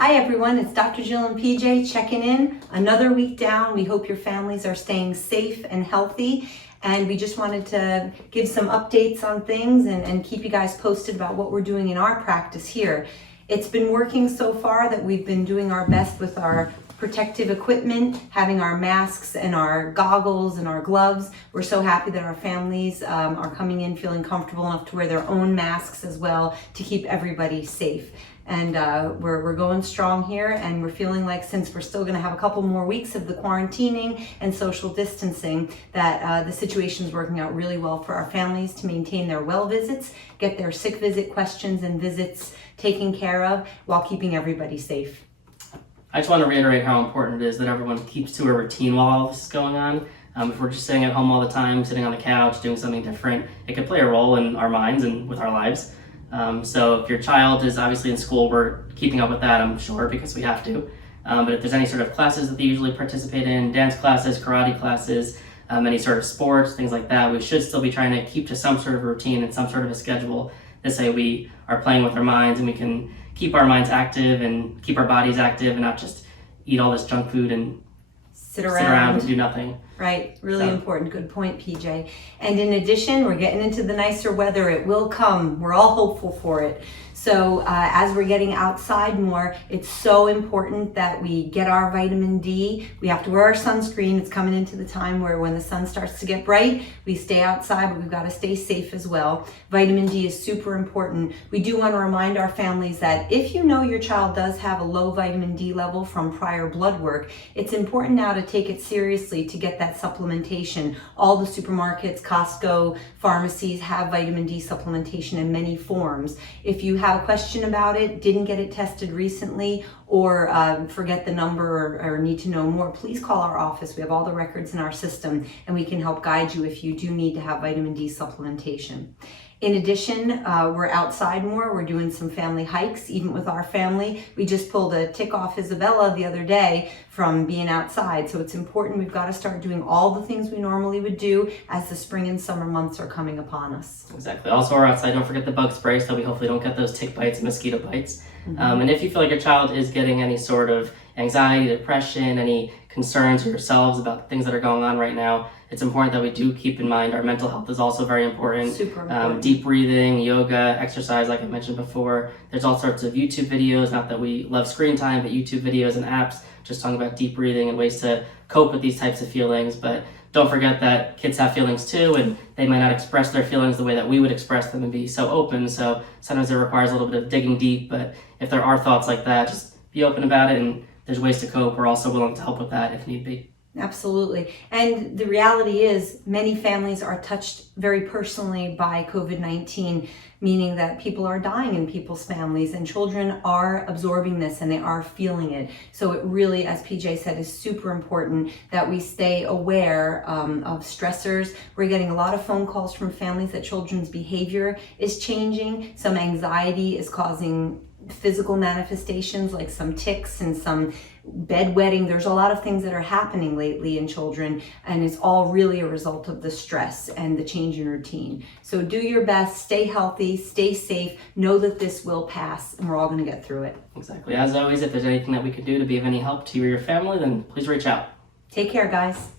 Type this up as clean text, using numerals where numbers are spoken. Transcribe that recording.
Hi everyone, it's Dr. Jill and PJ checking in. Another week down. We hope your families are staying safe and healthy. And we just wanted to give some updates on things and keep you guys posted about what we're doing in our practice here. It's been working so far that we've been doing our best with our protective equipment, having our masks and our goggles and our gloves. We're so happy that our families are coming in feeling comfortable enough to wear their own masks as well to keep everybody safe. And we're going strong here, and we're feeling like, since we're still going to have a couple more weeks of the quarantining and social distancing, that the situation's working out really well for our families to maintain their well visits, get their sick visit questions and visits taken care of while keeping everybody safe. I just want to reiterate how important it is that everyone keeps to a routine while all this is going on. If we're just sitting at home all the time, sitting on the couch, doing something different, it could play a role in our minds and with our lives. So if your child is obviously in school, we're keeping up with that, I'm sure, because we have to. But if there's any sort of classes that they usually participate in, dance classes, karate classes, any sort of sports, things like that, we should still be trying to keep to some sort of routine and some sort of a schedule. This way we are playing with our minds and we can keep our minds active and keep our bodies active and not just eat all this junk food and sit around and do nothing. Right, really important. Good point, PJ. And in addition, we're getting into the nicer weather. It will come. We're all hopeful for it. So as we're getting outside more, it's so important that we get our vitamin D. We have to wear our sunscreen. It's coming into the time where when the sun starts to get bright, we stay outside, but we've got to stay safe as well. Vitamin D is super important. We do want to remind our families that if you know your child does have a low vitamin D level from prior blood work, it's important now to take it seriously to get that supplementation. All the supermarkets, Costco, pharmacies have vitamin D supplementation in many forms. If you have a question about it, didn't get it tested recently, or forget the number or need to know more, please call our office. We have all the records in our system and we can help guide you if you do need to have vitamin D supplementation. In addition, we're outside more. We're doing some family hikes, even with our family. We just pulled a tick off Isabella the other day from being outside. So it's important. We've got to start doing all the things we normally would do as the spring and summer months are coming upon us. Exactly. Also, we're outside. Don't forget the bug spray so we hopefully don't get those tick bites and mosquito bites. And if you feel like your child is getting any sort of anxiety, depression, any concerns for yourselves about things that are going on right now, it's important that we do keep in mind our mental health is also very important. Super important. Deep breathing, yoga, exercise, like I mentioned before. There's all sorts of YouTube videos, not that we love screen time, but YouTube videos and apps just talking about deep breathing and ways to cope with these types of feelings. But don't forget that kids have feelings too, and they might not express their feelings the way that we would express them and be so open. So sometimes it requires a little bit of digging deep, but if there are thoughts like that, just be open about it, and there's ways to cope. We're also willing to help with that if need be. Absolutely. And the reality is many families are touched very personally by COVID-19, meaning that people are dying in people's families and children are absorbing this and they are feeling it. So it really, as PJ said, is super important that we stay aware of stressors. We're getting a lot of phone calls from families that children's behavior is changing. Some anxiety is causing physical manifestations like some tics and some bedwetting. There's a lot of things that are happening lately in children, and it's all really a result of the stress and the change in routine. So do your best, stay healthy, stay safe, know that this will pass, and we're all going to get through it. Exactly. As always, if there's anything that we could do to be of any help to you or your family, then please reach out. Take care, guys.